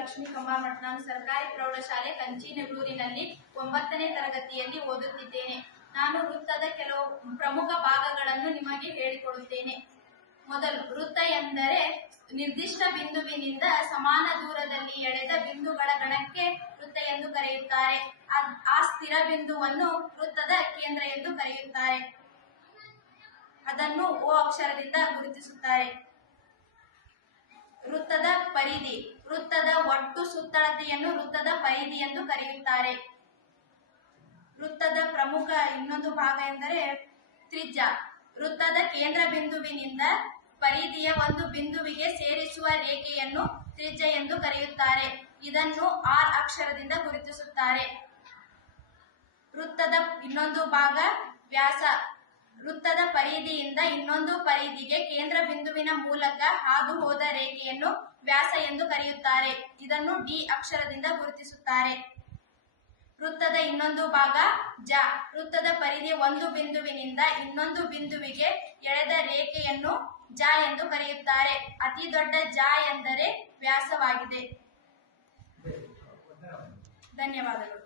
ಲಕ್ಷ್ಮೀ ಕಮಾರ್ಮಠ್. ನಾನು ಸರ್ಕಾರಿ ಪ್ರೌಢಶಾಲೆ ಕಂಚಿನೆಗಳೂರಿನಲ್ಲಿ 9ನೇ ತರಗತಿಯಲ್ಲಿ ಓದುತ್ತಿದ್ದೇನೆ. ನಾನು ವೃತ್ತದ ಕೆಲವು ಪ್ರಮುಖ ಭಾಗಗಳನ್ನು ನಿಮಗೆ ಹೇಳಿಕೊಡುತ್ತೇನೆ. ಮೊದಲು, ವೃತ್ತ ಎಂದರೆ ನಿರ್ದಿಷ್ಟ ಬಿಂದುವಿನಿಂದ ಸಮಾನ ದೂರದಲ್ಲಿ ಎಳೆದ ಬಿಂದುಗಳ ಗಣಕ್ಕೆ ವೃತ್ತ ಎಂದು ಕರೆಯುತ್ತಾರೆ. ಆ ಸ್ಥಿರ ಬಿಂದುವನ್ನು ವೃತ್ತದ ಕೇಂದ್ರ ಎಂದು ಕರೆಯುತ್ತಾರೆ. ಅದನ್ನು ಓ ಅಕ್ಷರದಿಂದ ಗುರುತಿಸುತ್ತಾರೆ. ವೃತ್ತದ ಪರಿಧಿ, ವೃತ್ತದ ಒಟ್ಟು ಸುತ್ತಳತೆಯನ್ನು ವೃತ್ತದ ಪರಿಧಿ ಎಂದು ಕರೆಯುತ್ತಾರೆ. ವೃತ್ತದ ಪ್ರಮುಖ ಇನ್ನೊಂದು ಭಾಗ ಎಂದರೆ ತ್ರಿಜ್ಯ. ವೃತ್ತದ ಕೇಂದ್ರ ಬಿಂದುವಿನಿಂದ ಪರಿಧಿಯ ಒಂದು ಬಿಂದುವಿಗೆ ಸೇರಿಸುವ ರೇಖೆಯನ್ನು ತ್ರಿಜ್ಯ ಎಂದು ಕರೆಯುತ್ತಾರೆ. ಇದನ್ನು ಆರ್ ಅಕ್ಷರದಿಂದ ಗುರುತಿಸುತ್ತಾರೆ. ವೃತ್ತದ ಇನ್ನೊಂದು ಭಾಗ ವ್ಯಾಸ. ವೃತ್ತದ ಪರಿಧಿಯಿಂದ ಇನ್ನೊಂದು ಪರಿಧಿಗೆ ಕೇಂದ್ರ ಬಿಂದುವಿನ ಮೂಲಕ ಹಾದು ಹೋದ ರೇಖೆಯನ್ನು ವ್ಯಾಸ ಎಂದು ಕರೆಯುತ್ತಾರೆ. ಇದನ್ನು ಡಿ ಅಕ್ಷರದಿಂದ ಗುರುತಿಸುತ್ತಾರೆ. ವೃತ್ತದ ಇನ್ನೊಂದು ಭಾಗ ಜ. ವೃತ್ತದ ಪರಿಧಿ ಒಂದು ಬಿಂದುವಿನಿಂದ ಇನ್ನೊಂದು ಬಿಂದುವಿಗೆ ಎಳೆದ ರೇಖೆಯನ್ನು ಜ ಎಂದು ಕರೆಯುತ್ತಾರೆ. ಅತಿ ದೊಡ್ಡ ಜ ಎಂದರೆ ವ್ಯಾಸವಾಗಿದೆ. ಧನ್ಯವಾದಗಳು.